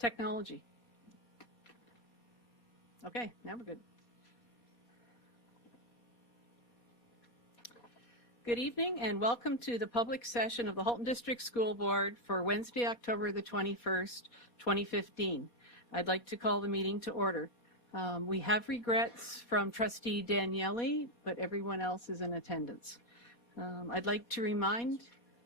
Technology. Okay, now we're good. Good evening and welcome to the public session of the Halton District School Board for Wednesday, October the 21st, 2015. I'd like to call the meeting to order. We have regrets from Trustee Daniele, but everyone else is in attendance. I'd like to remind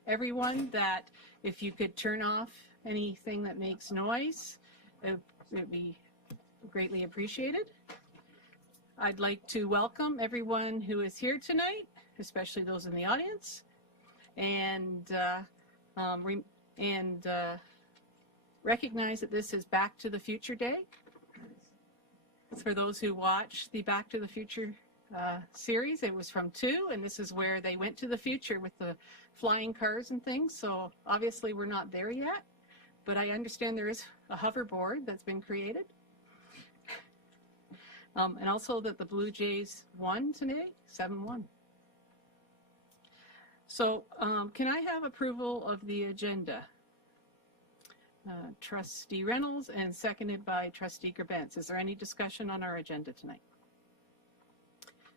everyone that if you could turn off anything that makes noise, it would be greatly appreciated. I'd like to welcome everyone who is here tonight, especially those in the audience, and recognize that this is Back to the Future Day. For those who watch the Back to the Future series, it was from 2, and this is where they went to the future with the flying cars and things, so obviously we're not there yet, but I understand there is a hoverboard that's been created. And also that the Blue Jays won today, 7-1. So can I have approval of the agenda? Trustee Reynolds and seconded by Trustee Gerbentz. Is there any discussion on our agenda tonight?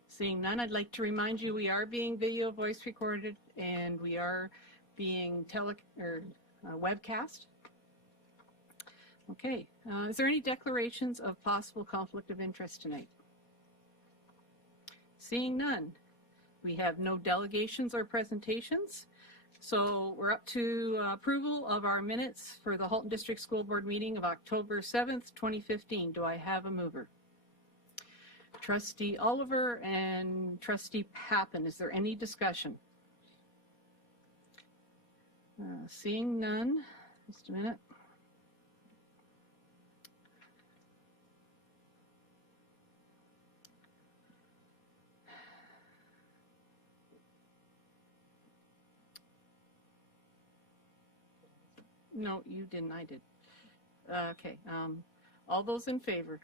Seeing none, I'd like to remind you we are being video voice recorded and we are being webcast. Okay, is there any declarations of possible conflict of interest tonight? Seeing none. We have no delegations or presentations, so we're up to approval of our minutes for the Halton District School Board meeting of October 7th, 2015. Do I have a mover? Trustee Oliver and Trustee Pappen, is there any discussion? Seeing none, just a minute. No, you didn't, I did. Okay, all those in favor?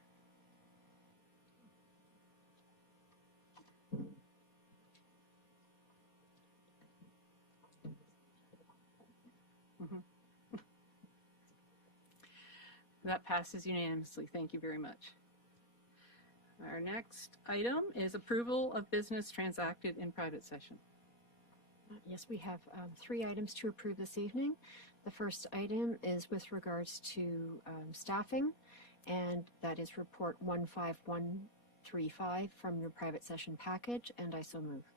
That passes unanimously. Thank you very much. Our next item is approval of business transacted in private session. Yes, we have 3 items to approve this evening. The first item is with regards to staffing, and that is report 15135 from your private session package, and I so move.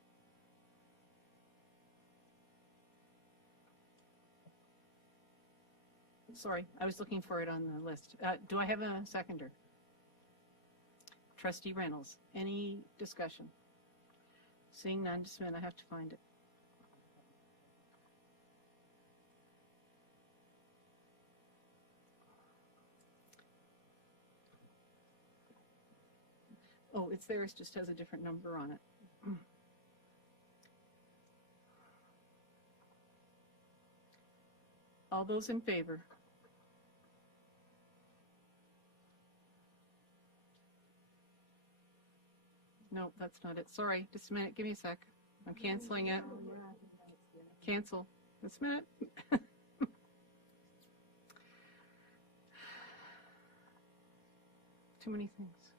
Sorry, I was looking for it on the list. Do I have a seconder? Trustee Reynolds, any discussion? Seeing none, just a minute, I have to find it. Oh, it's there, it just has a different number on it. All those in favor? No, that's not it. Sorry, just a minute. Give me a sec. I'm canceling it. Cancel. Just a minute. Too many things.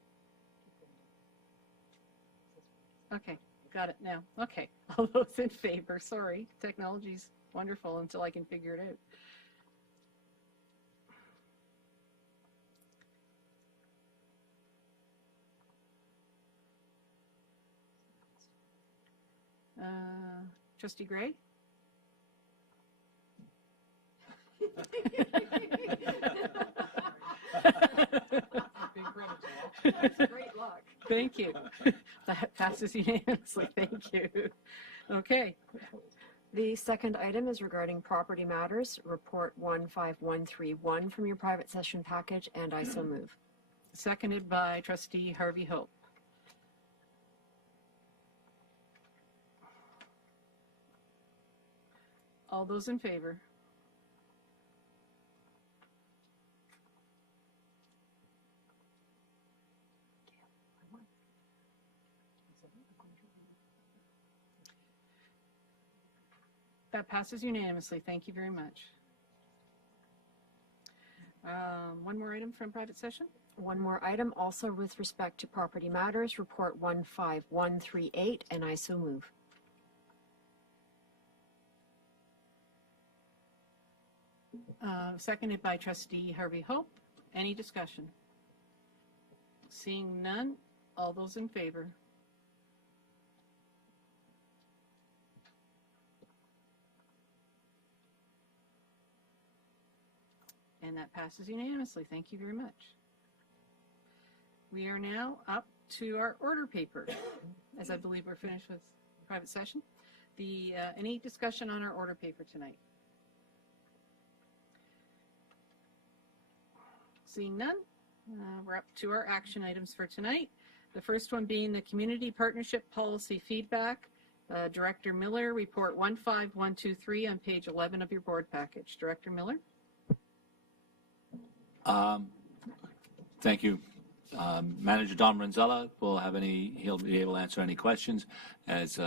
Okay, got it now. Okay, all those in favor. Sorry, technology's wonderful until I can figure it out. Trustee Gray? Great luck. Thank you. That passes unanimously. Thank you. Okay. The second item is regarding property matters, report 15131 from your private session package, and I so move. Seconded by Trustee Harvey Hope. All those in favor? That passes unanimously. Thank you very much. One more item from private session. One more item, also with respect to property matters, report 15138, and I so move. Seconded by Trustee Harvey Hope. Any discussion? Seeing none, all those in favor? And that passes unanimously. Thank you very much. We are now up to our order paper, as I believe we're finished with private session. Any discussion on our order paper tonight? Seeing none, we're up to our action items for tonight. The first one being the Community Partnership Policy Feedback. Director Miller, report 15123 on page 11 of your board package. Director Miller. Thank you. Manager Don Renzella he'll be able to answer any questions as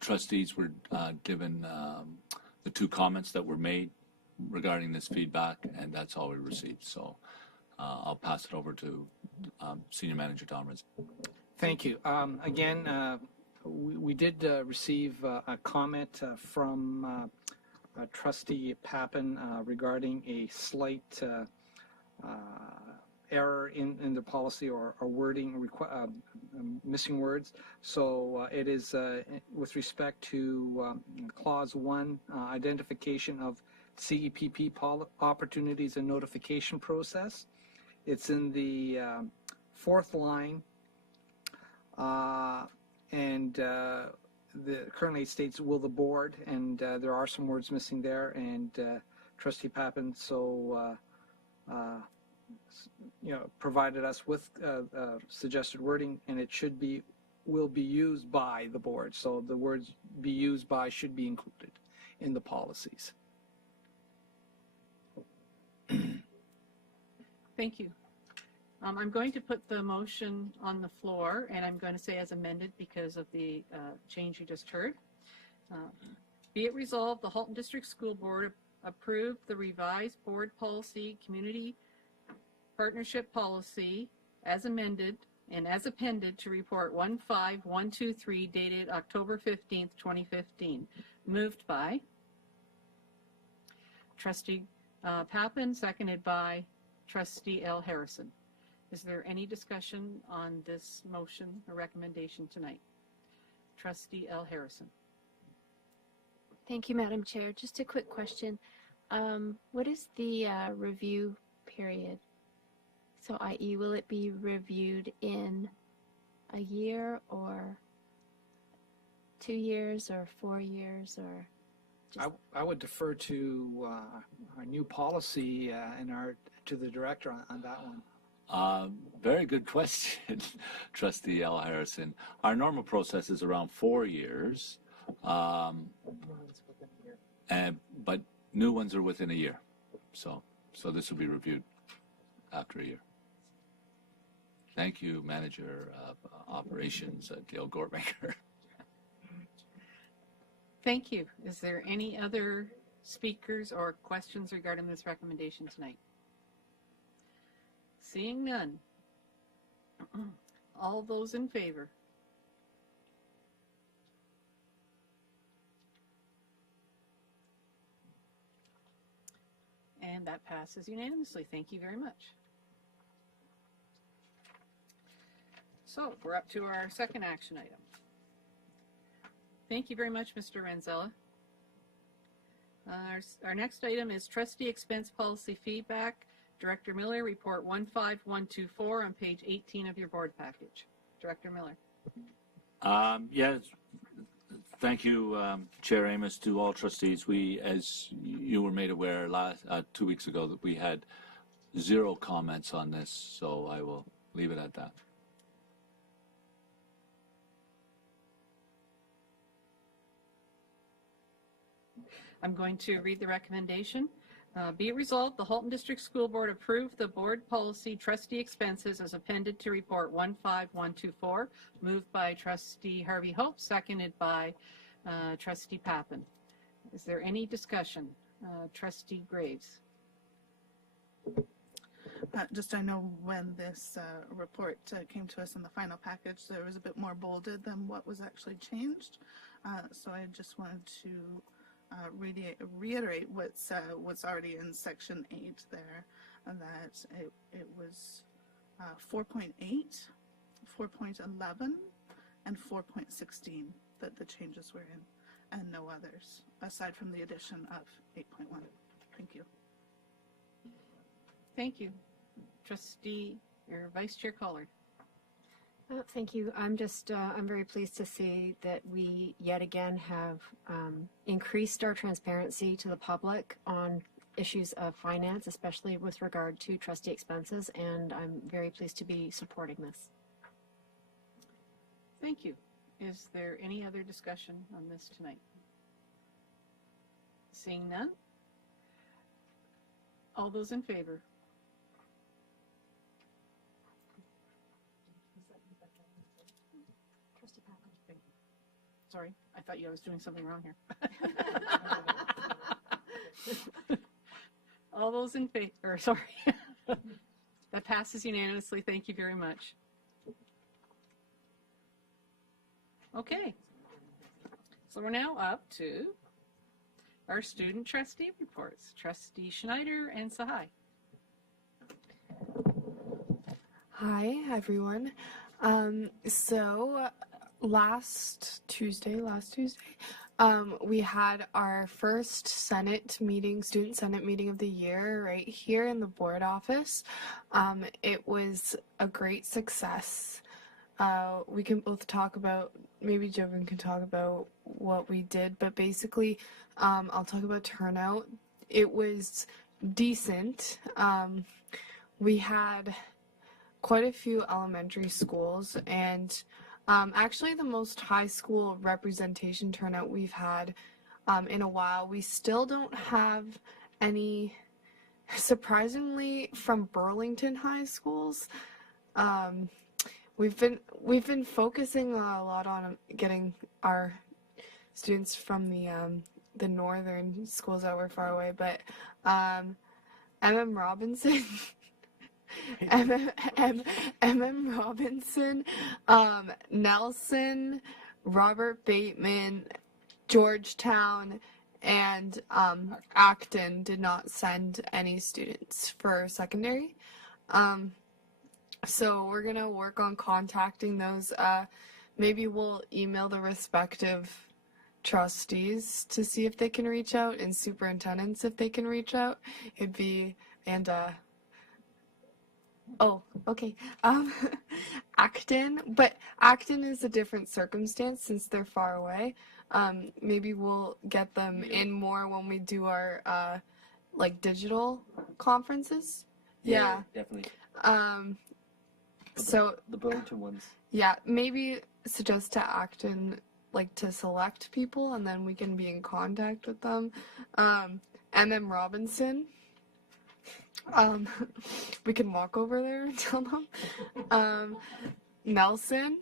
trustees were given the 2 comments that were made regarding this feedback, and that's all we received. So I'll pass it over to Senior Manager Don Renzella. Thank you. Again, we did receive a comment from Trustee Pappen regarding a slight error in the policy or wording, missing words. So it is with respect to Clause 1, identification of CEPP opportunities and notification process. It's in the 4th line, and currently it states, will the board, and there are some words missing there, and Trustee Pappen provided us with suggested wording, and it should be, will be used by the board. So the words be used by should be included in the policies. Thank you. I'm going to put the motion on the floor, and I'm going to say as amended because of the change you just heard. Be it resolved, the Halton District School Board approved the revised board policy, community partnership policy as amended and as appended to report 15123 dated October 15th, 2015. Moved by Trustee Pappen, seconded by Trustee L. Harrison. Is there any discussion on this motion or recommendation tonight? Trustee L. Harrison. Thank you, Madam Chair. Just a quick question. What is the review period? So, i.e., will it be reviewed in a year or 2 years or 4 years or? Just... I would defer to our new policy and to the director on that one. Very good question, Trustee L. Harrison. Our normal process is around 4 years, but new ones are within a year. So this will be reviewed after a year. Thank you, Manager of Operations, Dale Gortmaker. Thank you. Is there any other speakers or questions regarding this recommendation tonight? Seeing none. All those in favor? And that passes unanimously. Thank you very much. So we're up to our second action item. Thank you very much, Mr. Renzella. Our next item is Trustee Expense Policy Feedback. Director Miller, report 15124 on page 18 of your board package. Director Miller. Yes, thank you, Chair Amos, to all trustees. We, as you were made aware 2 weeks ago, that we had 0 comments on this, so I will leave it at that. I'm going to read the recommendation. Be it resolved, the Halton District School Board approved the board policy trustee expenses as appended to report 15124, moved by Trustee Harvey Hope, seconded by Trustee Pappen. Is there any discussion? Trustee Graves. Just I know when this report came to us in the final package, there was a bit more bolded than what was actually changed. So I just wanted to reiterate what's already in section 8 there, that it was 4.8, 4.11, and 4.16 that the changes were in, and no others, aside from the addition of 8.1. Thank you. Thank you. Trustee or Vice Chair Collard. Thank you. I'm very pleased to see that we yet again have increased our transparency to the public on issues of finance, especially with regard to trustee expenses, and I'm very pleased to be supporting this. Thank you. Is there any other discussion on this tonight? Seeing none? All those in favor? Sorry, I thought I was doing something wrong here. All those in favor, sorry. That passes unanimously. Thank you very much. Okay. So we're now up to our student trustee reports. Trustee Schneider and Sahai. Hi, everyone. Last Tuesday, we had our first student Senate meeting of the year right here in the board office. It was a great success. We can both talk about, maybe Jovan can talk about what we did, but basically, I'll talk about turnout. It was decent. We had quite a few elementary schools, and actually the most high school representation turnout we've had in a while. We still don't have any, surprisingly, from Burlington high schools. We've been focusing a lot on getting our students from the northern schools that were far away, but M.M. Robinson M.M. Robinson, Nelson, Robert Bateman, Georgetown, and Acton did not send any students for secondary. So we're going to work on contacting those. Maybe we'll email the respective trustees to see if they can reach out, and superintendents if they can reach out. Oh, okay. Acton, but Acton is a different circumstance since they're far away. Maybe we'll get them in more when we do our digital conferences. Yeah. Definitely. So the Burlington ones. Yeah, maybe suggest to Acton to select people, and then we can be in contact with them. And then Robinson. We can walk over there and tell them. Nelson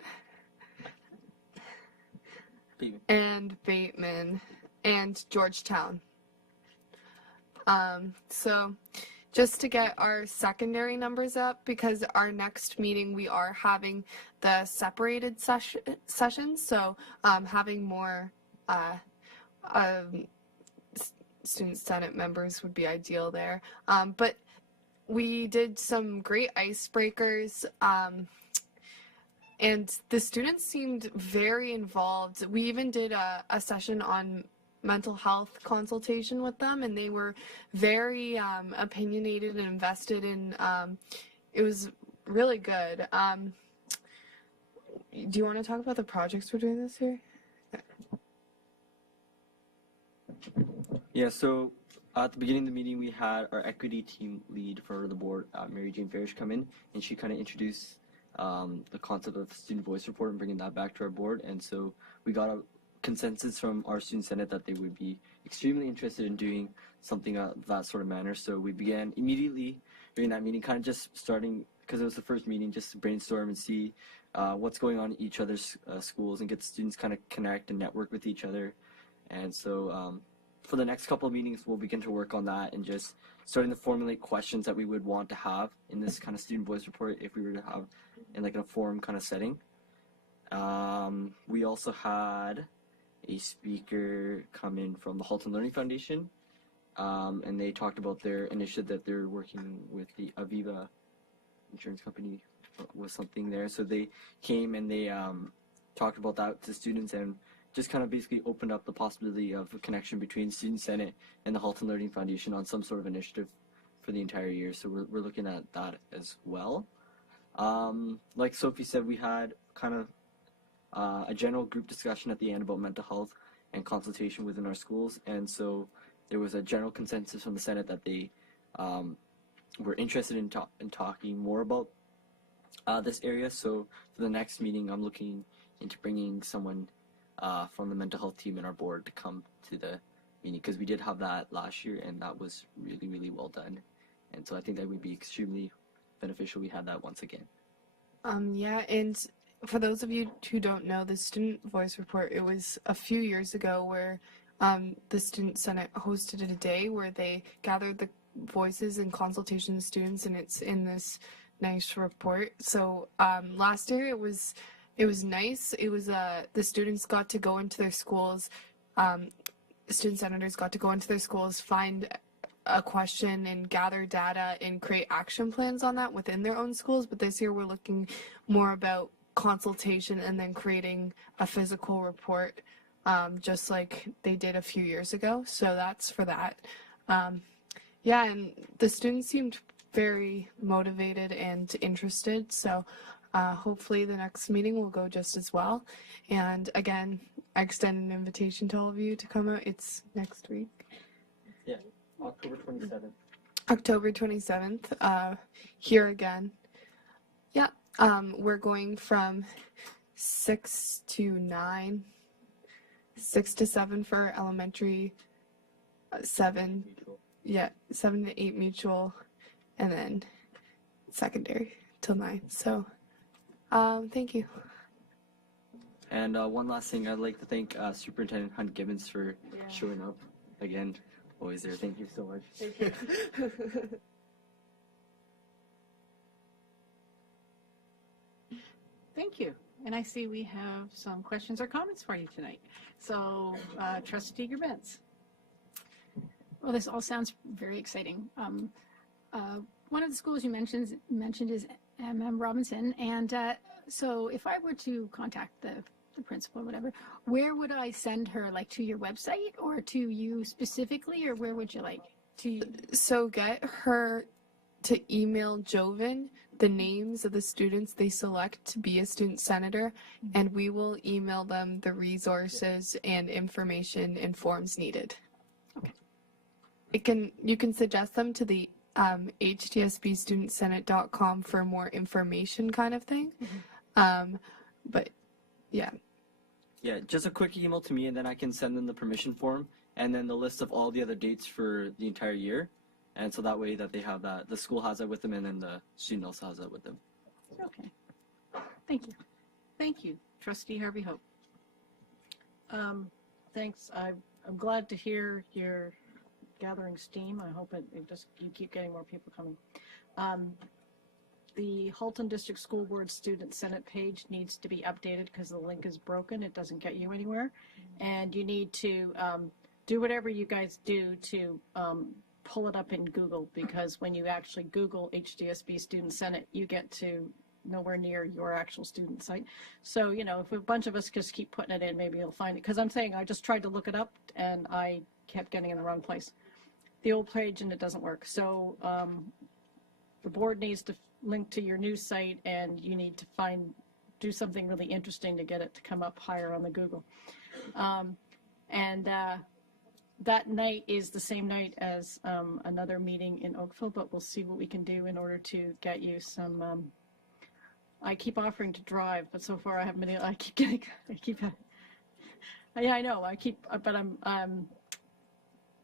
Bateman and Georgetown. So just to get our secondary numbers up, because our next meeting we are having the separated sessions, so having more student senate members would be ideal there. But we did some great icebreakers, and the students seemed very involved. We even did a session on mental health consultation with them, and they were very opinionated and invested in, it was really good. Do you want to talk about the projects we're doing this year? Yeah, so at the beginning of the meeting, we had our equity team lead for the board, Mary Jane Farish, come in, and she kind of introduced the concept of student voice report and bringing that back to our board. And so we got a consensus from our student senate that they would be extremely interested in doing something of that sort of manner. So we began immediately during that meeting, kind of just starting, because it was the first meeting, just to brainstorm and see what's going on in each other's schools and get students kind of connect and network with each other. And so for the next couple of meetings, we'll begin to work on that and just starting to formulate questions that we would want to have in this kind of student voice report if we were to have in like a forum kind of setting. We also had a speaker come in from the Halton Learning Foundation, and they talked about their initiative that they're working with the Aviva insurance company was something there. So they came and they talked about that to students and just kind of basically opened up the possibility of a connection between Student Senate and the Halton Learning Foundation on some sort of initiative for the entire year. So we're looking at that as well. Like Sophie said, we had kind of a general group discussion at the end about mental health and consultation within our schools. And so there was a general consensus from the Senate that they were interested in talking more about this area. So for the next meeting, I'm looking into bringing someone from the mental health team in our board to come to the meeting, because we did have that last year and that was really, really well done. And so I think that would be extremely beneficial. We had that once again. Yeah, and for those of you who don't know, the Student Voice Report, it was a few years ago where the Student Senate hosted a day where they gathered the voices and consultation of students, and it's in this nice report. So last year it was nice. It was the students got to go into their schools, student senators got to go into their schools, find a question and gather data and create action plans on that within their own schools. But this year we're looking more about consultation and then creating a physical report, just like they did a few years ago. So that's for that. Yeah, and the students seemed very motivated and interested. So hopefully the next meeting will go just as well. And again, I extend an invitation to all of you to come out. It's next week. Yeah, October 27th. October 27th, here again. Yeah, we're going from 6 to 9, 6 to 7 for elementary, 7 to 8 mutual, and then secondary till 9. So, thank you. And one last thing, I'd like to thank Superintendent Hunt Gibbons for showing up again. Always there. Thank you so much. Thank you. Thank you. And I see we have some questions or comments for you tonight. So, Trustee Gerbentz. Well, this all sounds very exciting. One of the schools you mentioned is MM Robinson, and so if I were to contact the principal or whatever, where would I send her? Like to your website or to you specifically, or where would you like to? So get her to email Joven the names of the students they select to be a student senator, and we will email them the resources and information and forms needed. Okay. You can suggest them to the htsbstudentsenate.com for more information kind of thing. But yeah. Yeah, just a quick email to me, and then I can send them the permission form and then the list of all the other dates for the entire year. And so that way that they have that, the school has that with them, and then the student also has that with them. Okay. Thank you. Thank you, Trustee Harvey Hope. Thanks. I'm glad to hear you're gathering steam. I hope you keep getting more people coming. The Halton District School Board Student Senate page needs to be updated because the link is broken. It doesn't get you anywhere. And you need to do whatever you guys do to pull it up in Google, because when you actually Google HDSB Student Senate, you get to nowhere near your actual student site. So, if a bunch of us just keep putting it in, maybe you'll find it. Because I'm saying I just tried to look it up and I kept getting in the wrong place. The old page, and it doesn't work. So the board needs to link to your news site, and you need to do something really interesting to get it to come up higher on the Google. That night is the same night as another meeting in Oakville, but we'll see what we can do in order to get you some. I keep offering to drive, but so far I haven't been. Yeah, I know. But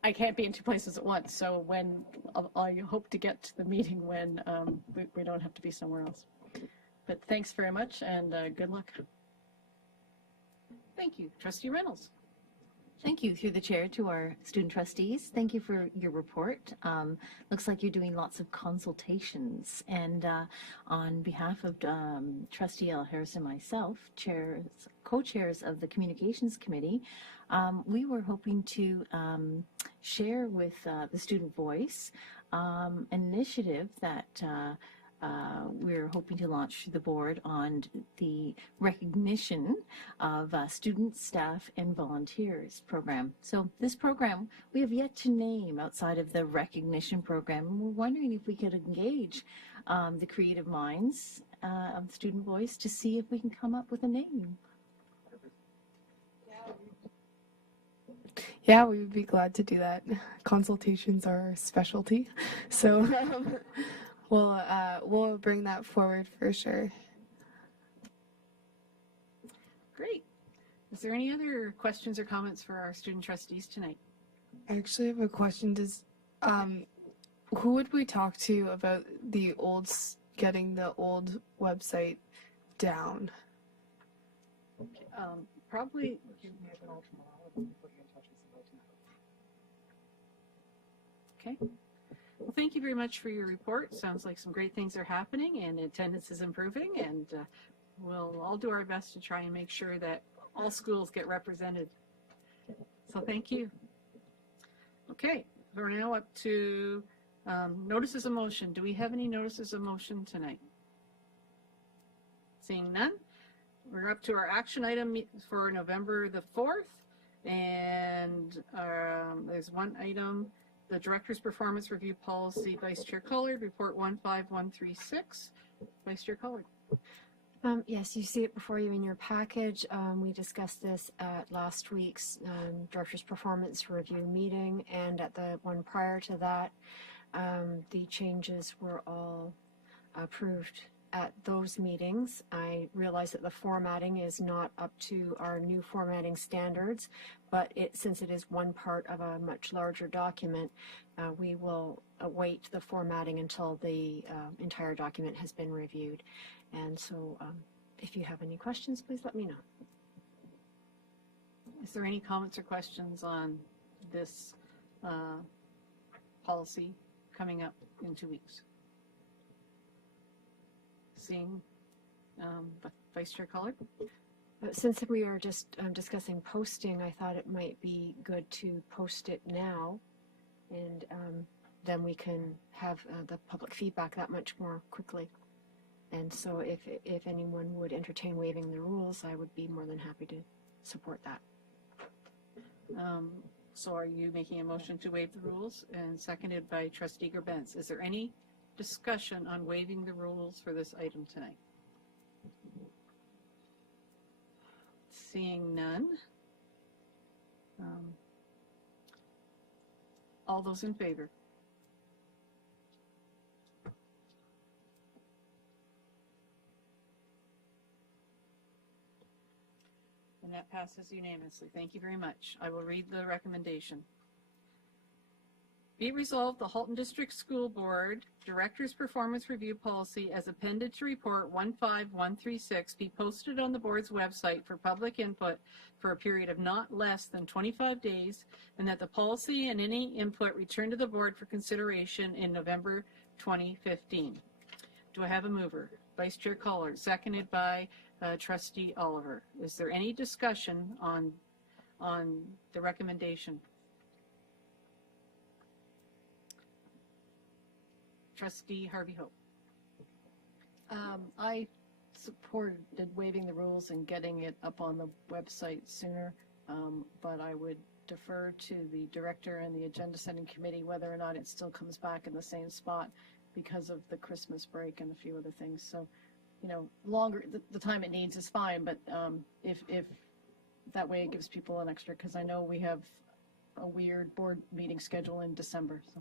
I can't be in two places at once. So I hope to get to the meeting when we don't have to be somewhere else. But thanks very much, and good luck. Thank you, Trustee Reynolds. Thank you, through the chair, to our student trustees. Thank you for your report. Looks like you're doing lots of consultations. And on behalf of Trustee L. Harris and myself, co-chairs of the Communications Committee, we were hoping to share with the Student Voice an initiative that we're hoping to launch through the board on the recognition of students, staff, and volunteers program. So this program we have yet to name outside of the recognition program. And we're wondering if we could engage the creative minds of the Student Voice to see if we can come up with a name. Yeah, we would be glad to do that. Consultations are our specialty, so we'll bring that forward for sure. Great. Is there any other questions or comments for our student trustees tonight? I actually have a question. Who would we talk to about getting the old website down? Probably. Okay. Well, thank you very much for your report. Sounds like some great things are happening and attendance is improving, and we'll all do our best to try and make sure that all schools get represented. So thank you. Okay, we're now up to notices of motion. Do we have any notices of motion tonight? Seeing none, we're up to our action item for November the 4th, and there's one item. The Director's Performance Review Policy, Vice Chair Collard, Report 15136. Vice Chair Collard. Yes, you see it before you in your package. We discussed this at last week's Director's Performance Review meeting, and at the one prior to that, the changes were all approved at those meetings. I realize that the formatting is not up to our new formatting standards, but since it is one part of a much larger document, we will await the formatting until the entire document has been reviewed. And so if you have any questions, please let me know. Is there any comments or questions on this policy coming up in 2 weeks? Seeing Vice Chair Collard? Since we are just discussing posting, I thought it might be good to post it now, and then we can have the public feedback that much more quickly. And so if anyone would entertain waiving the rules, I would be more than happy to support that. So are you making a motion to waive the rules? And seconded by Trustee Gerbentz. Is there any discussion on waiving the rules for this item tonight? Seeing none. All those in favor? And that passes unanimously. Thank you very much. I will read the recommendation. Be resolved, the Halton District School Board Director's Performance Review Policy as appended to Report 15136 be posted on the board's website for public input for a period of not less than 25 days, and that the policy and any input return to the board for consideration in November 2015. Do I have a mover? Vice Chair Collard, seconded by Trustee Oliver. Is there any discussion on the recommendation? Trustee Harvey Hope. I supported waiving the rules and getting it up on the website sooner, but I would defer to the director and the agenda setting committee whether or not it still comes back in the same spot because of the Christmas break and a few other things. So, you know, longer, the time it needs is fine, but if that way it gives people an extra, because I know we have a weird board meeting schedule in December. So.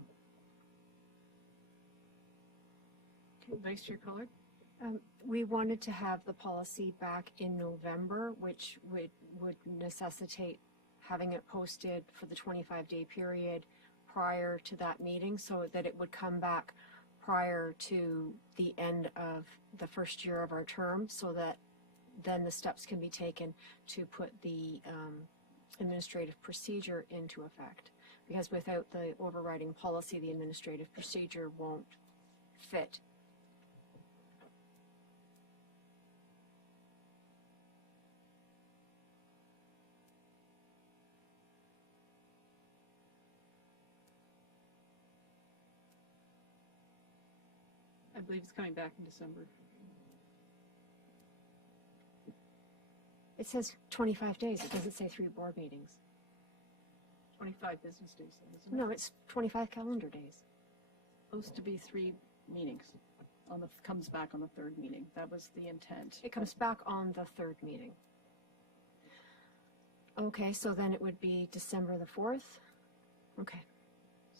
Okay, Vice Chair Collard. We wanted to have the policy back in November, which would necessitate having it posted for the 25-day period prior to that meeting, so that it would come back prior to the end of the first year of our term, so that then the steps can be taken to put the administrative procedure into effect. Because without the overriding policy, the administrative procedure won't fit. I believe it's coming back in December. It says 25 days. It doesn't say 3 board meetings. 25 business days, isn't it? No, it's 25 calendar days. Supposed to be 3 meetings. Comes back on the 3rd meeting. That was the intent. It comes back on the 3rd meeting. Okay, so then it would be December the 4th. Okay,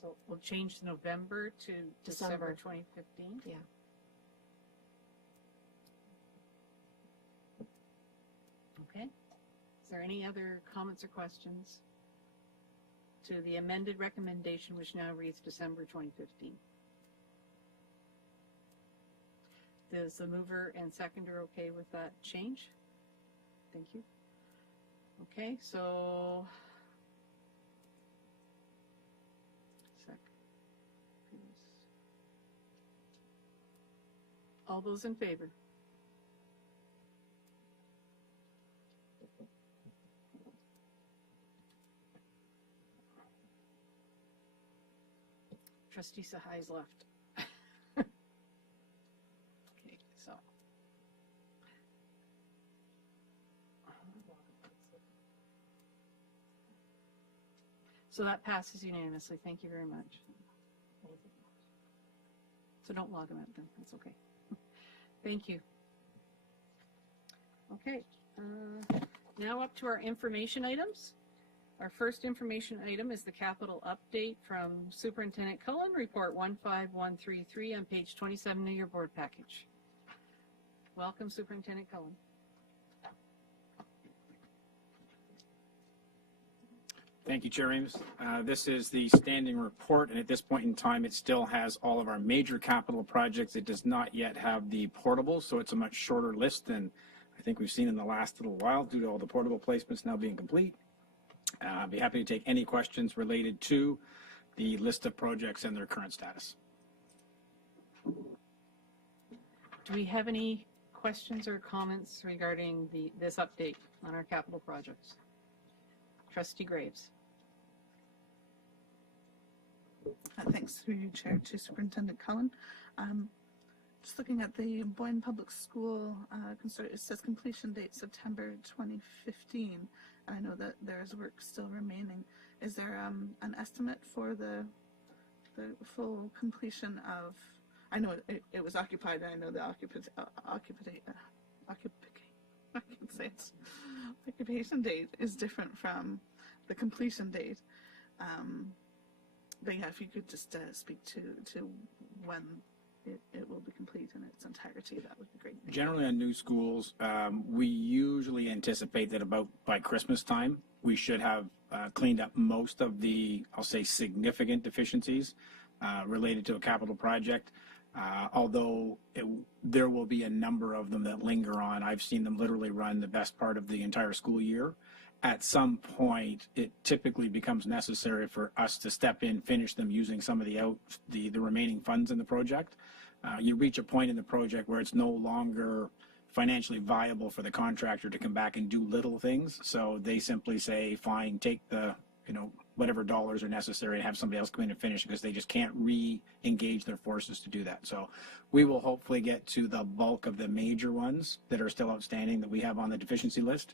So we'll change November to December December. 2015. yeah. Okay. Is there any other comments or questions to the amended recommendation, which now reads December 2015? Is the mover and seconder okay with that change? Thank you. Okay, so all those in favor? Trustee Sahai's left. Okay, so. So that passes unanimously. Thank you very much. So don't log them out then. That's okay. Thank you. Okay. Now up to our information items. Our first information item is the capital update from Superintendent Cullen, Report 15133 on page 27 of your board package. Welcome, Superintendent Cullen. Thank you, Chair Ames. This is the standing report, and at this point in time, it still has all of our major capital projects. It does not yet have the portables, so it's a much shorter list than I think we've seen in the last little while due to all the portable placements now being complete. I'd be happy to take any questions related to the list of projects and their current status. Do we have any questions or comments regarding this update on our capital projects? Trustee Graves. Thanks through you, Chair, to Superintendent Cullen. Just looking at the Boyne Public School, it says completion date September 2015. I know that there is work still remaining. Is there an estimate for the full completion of? I know it was occupied, and I know the occupation date is different from the completion date. But yeah, if you could just speak to when it will be complete in its entirety, that would be great. Generally on new schools, we usually anticipate that about by Christmas time, we should have cleaned up most of the, I'll say, significant deficiencies related to a capital project. Although there will be a number of them that linger on. I've seen them literally run the best part of the entire school year. At some point, it typically becomes necessary for us to step in, finish them using some of the remaining funds in the project. You reach a point in the project where it's no longer financially viable for the contractor to come back and do little things. So they simply say, fine, take the, whatever dollars are necessary and have somebody else come in and finish, because they just can't re-engage their forces to do that. So we will hopefully get to the bulk of the major ones that are still outstanding that we have on the deficiency list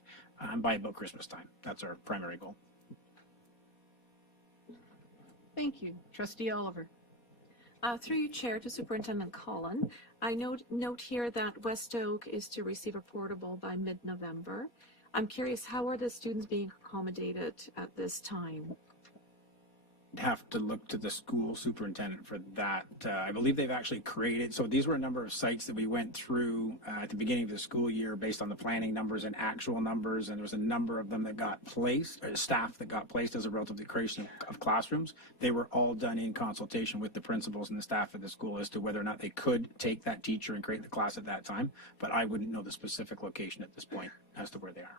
by about Christmas time. That's our primary goal. Thank you. Trustee Oliver. Through you, Chair, to Superintendent Cullen. I note here that West Oak is to receive a portable by mid-November. I'm curious, how are the students being accommodated at this time? Have to look to the school superintendent for that. I believe they've actually created, so these were a number of sites that we went through at the beginning of the school year based on the planning numbers and actual numbers, and there was a number of them that got placed, or staff that got placed as a result of the creation of classrooms. They were all done in consultation with the principals and the staff of the school as to whether or not they could take that teacher and create the class at that time, but I wouldn't know the specific location at this point as to where they are.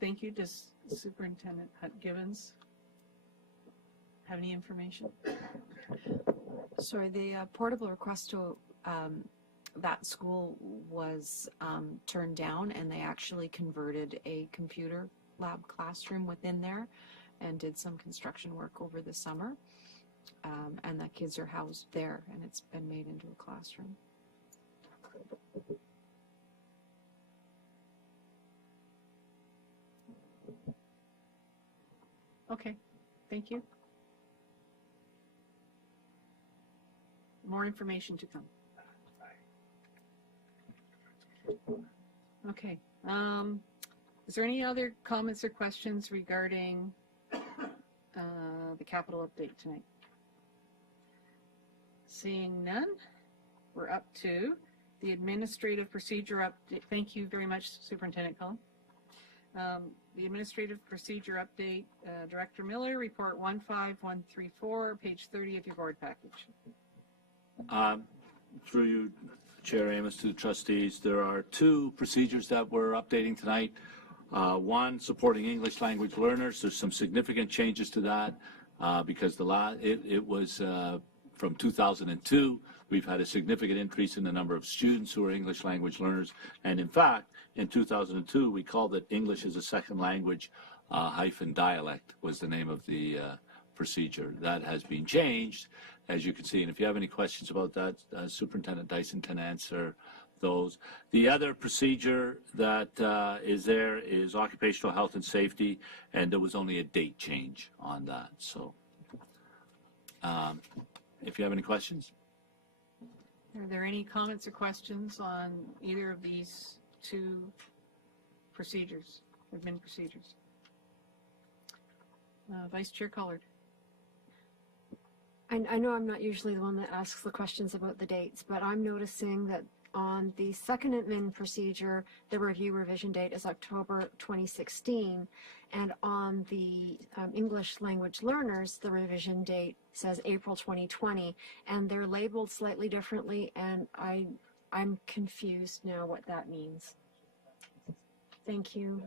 Thank you. Does Superintendent Gibbons have any information? Sorry, the portable request to that school was turned down, and they actually converted a computer lab classroom within there and did some construction work over the summer. And the kids are housed there, and it's been made into a classroom. Okay, thank you. More information to come. Okay. Is there any other comments or questions regarding the capital update tonight? Seeing none, we're up to the administrative procedure update. Thank you very much, Superintendent Cullen. The administrative procedure update, Director Miller, report 15134, page 30 of your board package. Through you, Chair Amos, to the trustees, there are two procedures that we're updating tonight. One, supporting English language learners. There's some significant changes to that because it was from 2002. We've had a significant increase in the number of students who are English language learners. And in fact, in 2002, we called it English as a Second Language hyphen dialect was the name of the procedure. That has been changed, as you can see. And if you have any questions about that, Superintendent Dyson can answer those. The other procedure that is there is occupational health and safety, and there was only a date change on that. So if you have any questions. Are there any comments or questions on either of these two procedures, admin procedures? Vice Chair Collard. I know I'm not usually the one that asks the questions about the dates, but I'm noticing that on the second admin procedure, the review revision date is October 2016, and on the English language learners, the revision date says April 2020, and they're labeled slightly differently, and I'm confused now what that means. Thank you.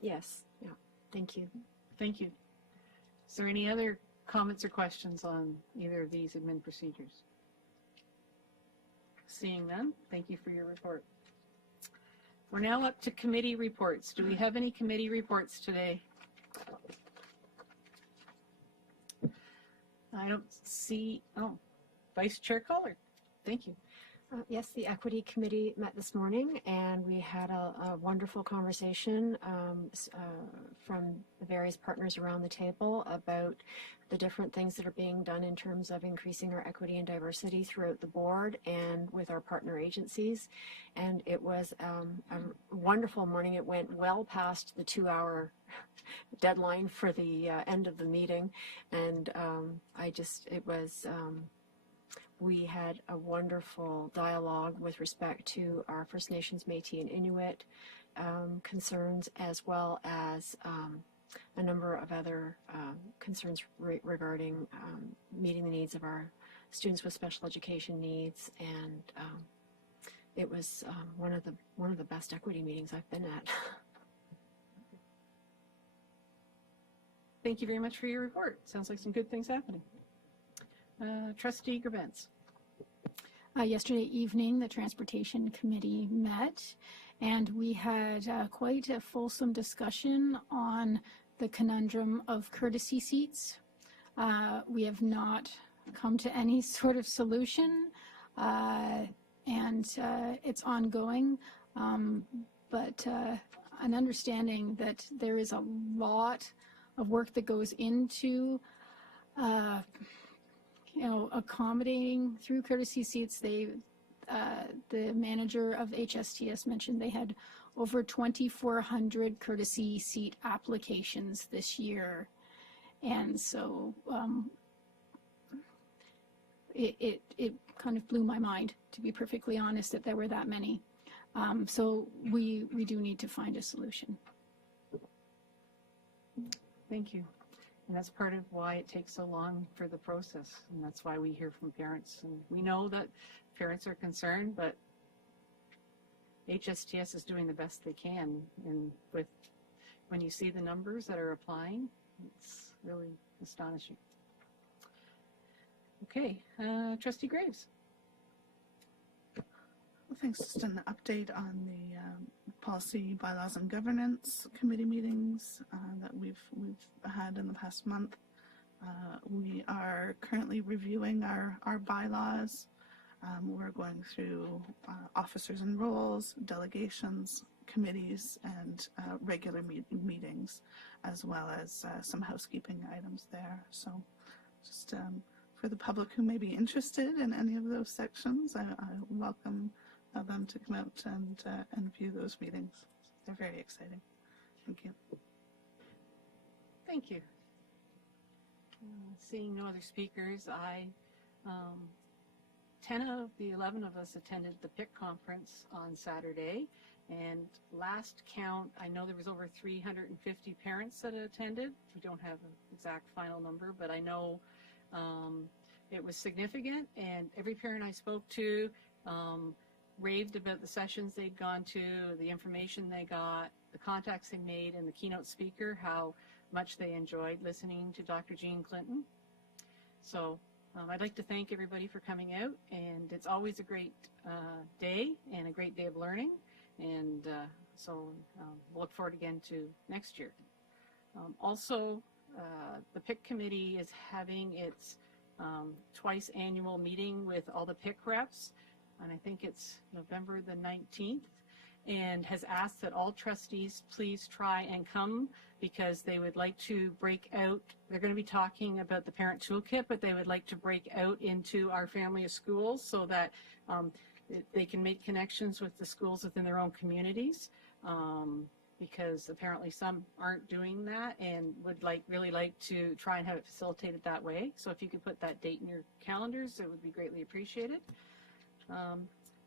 Yes, yeah, thank you. Thank you. Is there any other comments or questions on either of these admin procedures? Seeing none, thank you for your report. We're now up to committee reports. Do we have any committee reports today? I don't see, Vice Chair Collard. Thank you. Yes, the Equity Committee met this morning, and we had a wonderful conversation from the various partners around the table about the different things that are being done in terms of increasing our equity and diversity throughout the board and with our partner agencies. And it was a wonderful morning. It went well past the 2-hour deadline for the end of the meeting, and we had a wonderful dialogue with respect to our First Nations, Métis, and Inuit concerns, as well as a number of other concerns regarding meeting the needs of our students with special education needs. And it was one of the best equity meetings I've been at. Thank you very much for your report. Sounds like some good things happening. Trustee Gerbentz. Yesterday evening, the Transportation Committee met, and we had quite a fulsome discussion on the conundrum of courtesy seats. We have not come to any sort of solution, and it's ongoing, but an understanding that there is a lot of work that goes into accommodating through courtesy seats. The manager of HSTS mentioned they had over 2,400 courtesy seat applications this year. And so it kind of blew my mind, to be perfectly honest, that there were that many. So we do need to find a solution. Thank you. And that's part of why it takes so long for the process. And that's why we hear from parents. And we know that parents are concerned, but HSTS is doing the best they can, and when you see the numbers that are applying, it's really astonishing. Okay, Trustee Graves. Well, thanks. Just an update on the policy, bylaws, and governance committee meetings that we've had in the past month. We are currently reviewing our bylaws. We're going through officers and roles, delegations, committees, and regular meetings, as well as some housekeeping items there. So just for the public who may be interested in any of those sections, I welcome them to come out and view those meetings. They're very exciting. Thank you. Thank you. Seeing no other speakers, 10 of the 11 of us attended the PIC conference on Saturday, and last count, I know there was over 350 parents that attended. We don't have an exact final number, but I know it was significant, and every parent I spoke to raved about the sessions they'd gone to, the information they got, the contacts they made, and the keynote speaker, how much they enjoyed listening to Dr. Jean Clinton. So I'd like to thank everybody for coming out, and it's always a great day and a great day of learning, and so we'll look forward again to next year. Also, the PIC committee is having its twice annual meeting with all the PIC reps, and I think it's November the 19th, and has asked that all trustees please try and come, because they would like to break out. They're going to be talking about the parent toolkit, but they would like to break out into our family of schools so that they can make connections with the schools within their own communities, because apparently some aren't doing that and would really like to try and have it facilitated that way. So if you could put that date in your calendars, it would be greatly appreciated.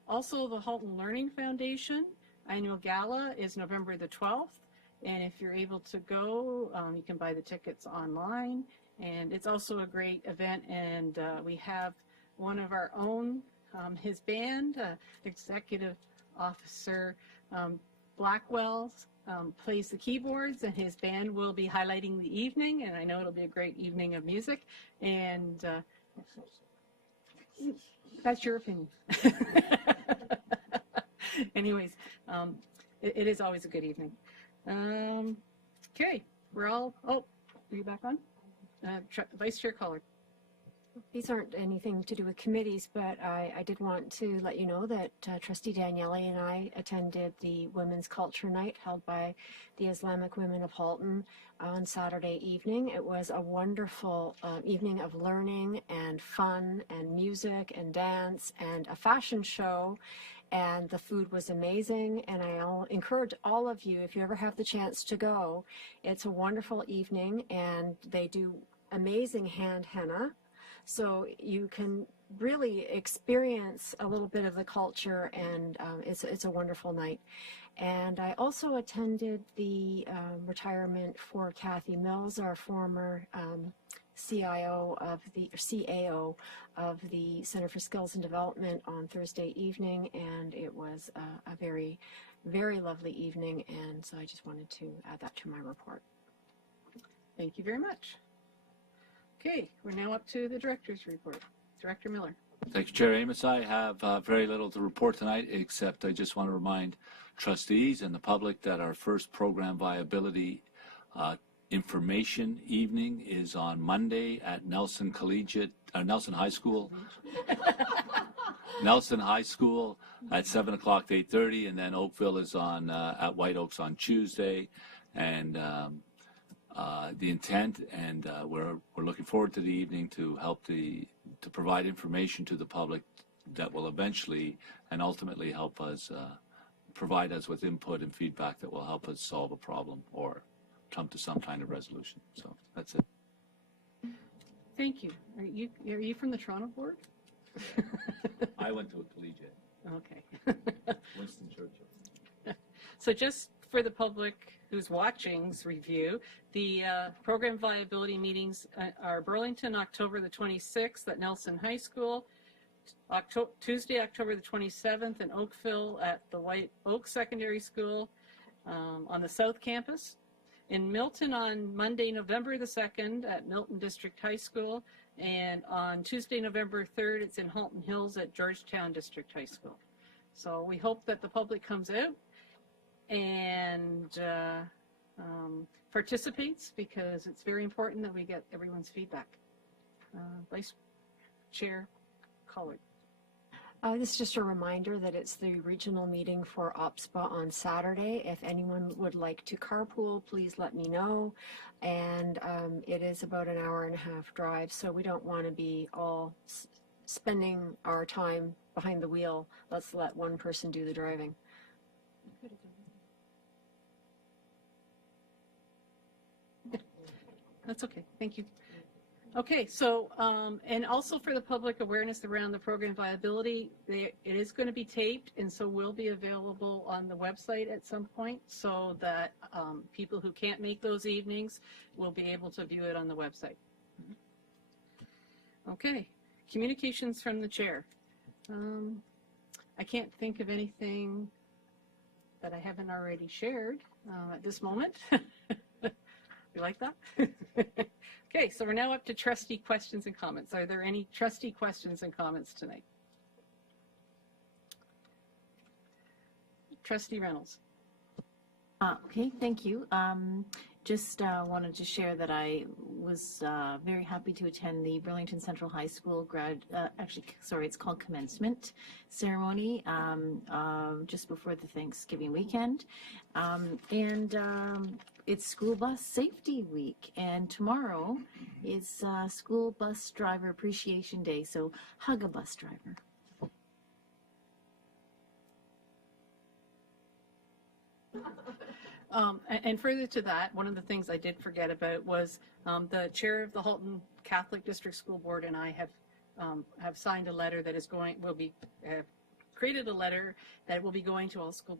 Also, the Halton Learning Foundation annual gala is November the 12th. And if you're able to go, you can buy the tickets online. And it's also a great event. And we have one of our own, his band, Executive Officer Blackwell, plays the keyboards, and his band will be highlighting the evening. And I know it'll be a great evening of music. And that's your opinion. Anyways, it is always a good evening. Okay, we're all, are you back on? Vice Chair Collard. These aren't anything to do with committees, but I did want to let you know that Trustee Daniele and I attended the Women's Culture Night held by the Islamic Women of Halton on Saturday evening. It was a wonderful evening of learning and fun and music and dance and a fashion show. And the food was amazing, and I'll encourage all of you, if you ever have the chance to go, it's a wonderful evening, and they do amazing hand henna, so you can really experience a little bit of the culture, and it's a wonderful night. And I also attended the retirement for Kathy Mills, our former CAO of the Center for Skills and Development, on Thursday evening, and it was a very, very lovely evening, and so I just wanted to add that to my report. Thank you very much. Okay, we're now up to the director's report. Director Miller. Thank you, Chair Amos. I have very little to report tonight, except I just want to remind trustees and the public that our first program viability information evening is on Monday at Nelson High School. Nelson High School at 7 o'clock to 8:30, and then Oakville is on at White Oaks on Tuesday. And the intent, and we're looking forward to the evening to help to provide information to the public that will eventually and ultimately help us provide us with input and feedback that will help us solve a problem or come to some kind of resolution. So that's it. Thank you. Are you from the Toronto board? I went to a collegiate. Okay. Winston Churchill. So just for the public who's watching's review, the program viability meetings are Burlington, October the 26th at Nelson High School, Tuesday, October the 27th in Oakville at the White Oak Secondary School on the South Campus. In Milton on Monday, November the 2nd at Milton District High School. And on Tuesday, November 3rd, it's in Halton Hills at Georgetown District High School. So we hope that the public comes out and participates, because it's very important that we get everyone's feedback. Vice Chair Collard. This is just a reminder that it's the regional meeting for OPSPA on Saturday. If anyone would like to carpool, please let me know. And it is about an hour and a half drive, so we don't want to be all spending our time behind the wheel. Let's let one person do the driving. That's okay. Thank you. Okay, so, and also for the public awareness around the program viability, it is going to be taped, and so will be available on the website at some point, so that people who can't make those evenings will be able to view it on the website. Okay, communications from the chair. I can't think of anything that I haven't already shared at this moment. You like that? Okay, so we're now up to trustee questions and comments. Are there any trustee questions and comments tonight? Trustee Reynolds. Okay, thank you. Just wanted to share that I was very happy to attend the Burlington Central High School it's called commencement ceremony just before the Thanksgiving weekend. It's School Bus Safety Week, and tomorrow is School Bus Driver Appreciation Day, so hug a bus driver. And further to that, one of the things I did forget about was the chair of the Halton Catholic District School Board and I have signed a letter that is created a letter that will be going to all school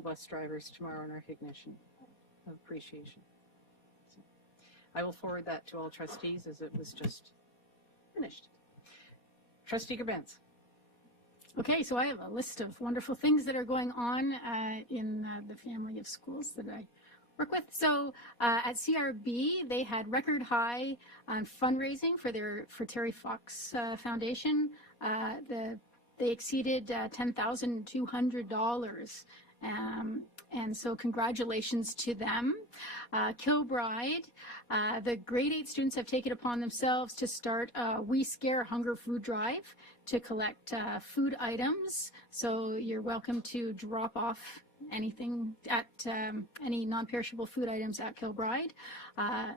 bus drivers tomorrow in recognition of appreciation. So I will forward that to all trustees as it was just finished. Trustee Gerbentz. Okay, so I have a list of wonderful things that are going on in the family of schools that I work with. So at CRB, they had record high on fundraising for Terry Fox Foundation. They exceeded $10,200. And so congratulations to them. Kilbride, the grade 8 students have taken upon themselves to start a We Scare Hunger food drive to collect food items. So you're welcome to drop off anything at any non-perishable food items at Kilbride.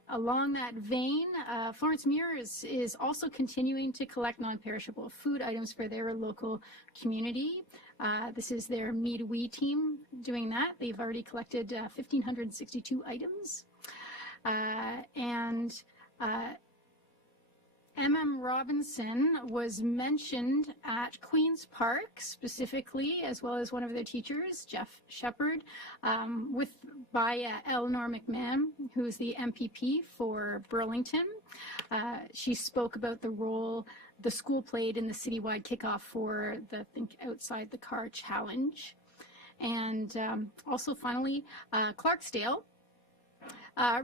Along that vein, Florence Muir is also continuing to collect non-perishable food items for their local community. This is their Mead-Wee team doing that. They've already collected 1,562 items. M.M. Robinson was mentioned at Queen's Park specifically, as well as one of their teachers, Jeff Shepard, by Eleanor McMahon, who's the MPP for Burlington. She spoke about the role the school played in the citywide kickoff for the Think Outside the Car Challenge. And also finally, Clarksdale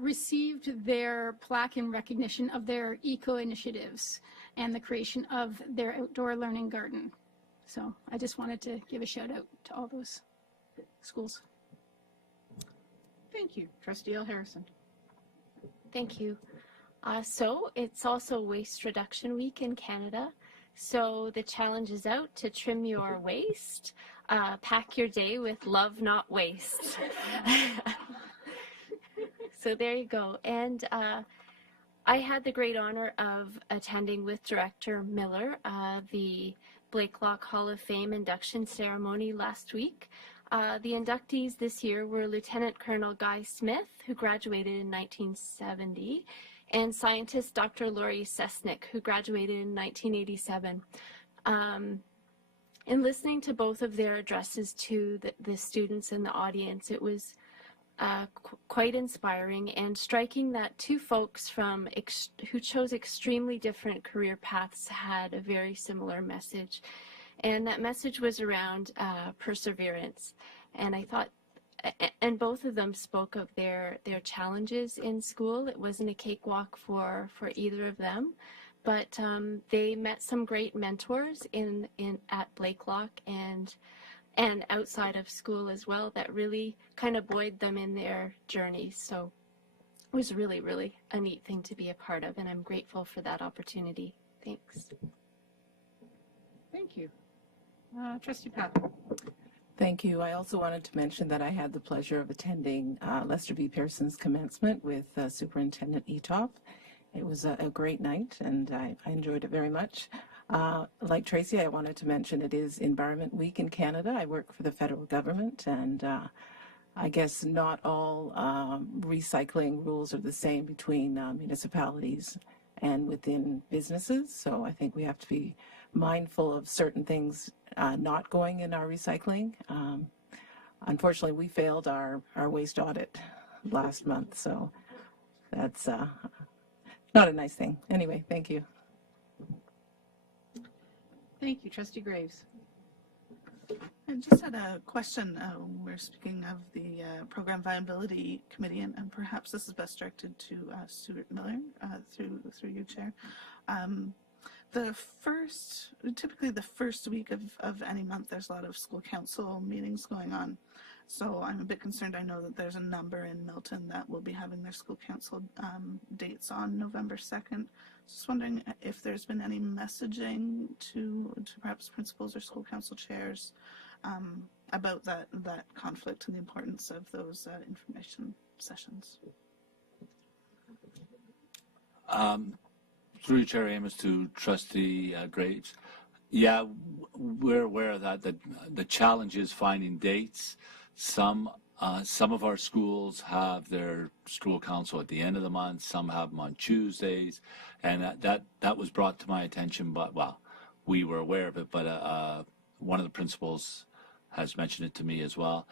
received their plaque in recognition of their eco initiatives and the creation of their outdoor learning garden. So I just wanted to give a shout out to all those schools. Thank you. Trustee L. Harrison. Thank you. So it's also Waste Reduction Week in Canada. So the challenge is out to trim your waste. Pack your day with love, not waste. So there you go. And I had the great honor of attending with Director Miller the Blakelock Hall of Fame induction ceremony last week. The inductees this year were Lieutenant Colonel Guy Smith, who graduated in 1970, and scientist Dr. Laurie Sesnick, who graduated in 1987. In listening to both of their addresses to the students in the audience, it was quite inspiring and striking that two folks who chose extremely different career paths had a very similar message. And that message was around perseverance. And I thought, and both of them spoke of their challenges in school. It wasn't a cakewalk for either of them, but they met some great mentors at Blakelock and outside of school as well that really kind of buoyed them in their journeys. So it was really, really a neat thing to be a part of, and I'm grateful for that opportunity. Thanks. Thank you. Trustee Pat. Thank you. I also wanted to mention that I had the pleasure of attending Lester B. Pearson's commencement with Superintendent Etop. It was a great night, and I enjoyed it very much. Like Tracy, I wanted to mention it is Environment Week in Canada. I work for the federal government, and I guess not all recycling rules are the same between municipalities and within businesses. So I think we have to be mindful of certain things not going in our recycling. Unfortunately, we failed our waste audit last month, so that's not a nice thing. Anyway, thank you. Thank you. Trustee Graves. I just had a question. We're speaking of the Program Viability Committee, and perhaps this is best directed to Stuart Miller through you, Chair. Typically the first week of any month, there's a lot of school council meetings going on. So I'm a bit concerned. I know that there's a number in Milton that will be having their school council dates on November 2nd. Just wondering if there's been any messaging to perhaps principals or school council chairs about that conflict and the importance of those information sessions. Through your Chair Amos to Trustee Graves. Yeah, we're aware of that. The challenge is finding dates. Some of our schools have their school council at the end of the month. Some have them on Tuesdays, and that was brought to my attention. But we were aware of it. But one of the principals has mentioned it to me as well.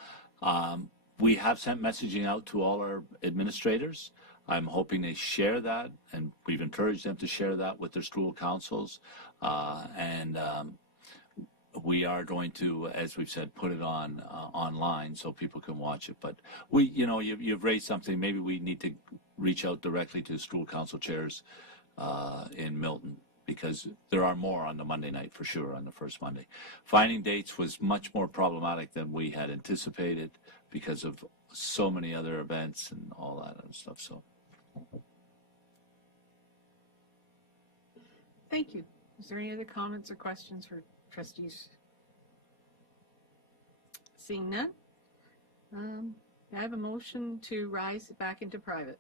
We have sent messaging out to all our administrators. I'm hoping they share that, and we've encouraged them to share that with their school councils. We are going to, as we've said, put it on online so people can watch it. But you've raised something. Maybe we need to reach out directly to school council chairs in Milton, because there are more on the Monday night for sure, on the first Monday. Finding dates was much more problematic than we had anticipated because of so many other events and all that other stuff. So. Thank you. Is there any other comments or questions for trustees? Seeing none, I have a motion to rise back into private.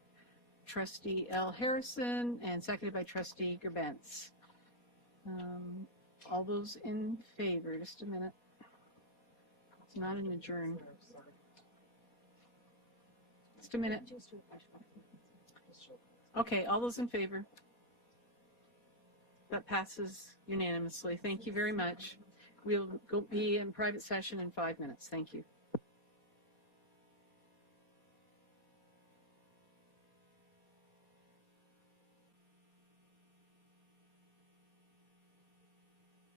Trustee L. Harrison and seconded by Trustee Gerbentz. All those in favor, just a minute. It's not an adjourn. Just a minute. Okay, all those in favor? That passes unanimously. Thank you very much. We'll be in private session in 5 minutes. Thank you.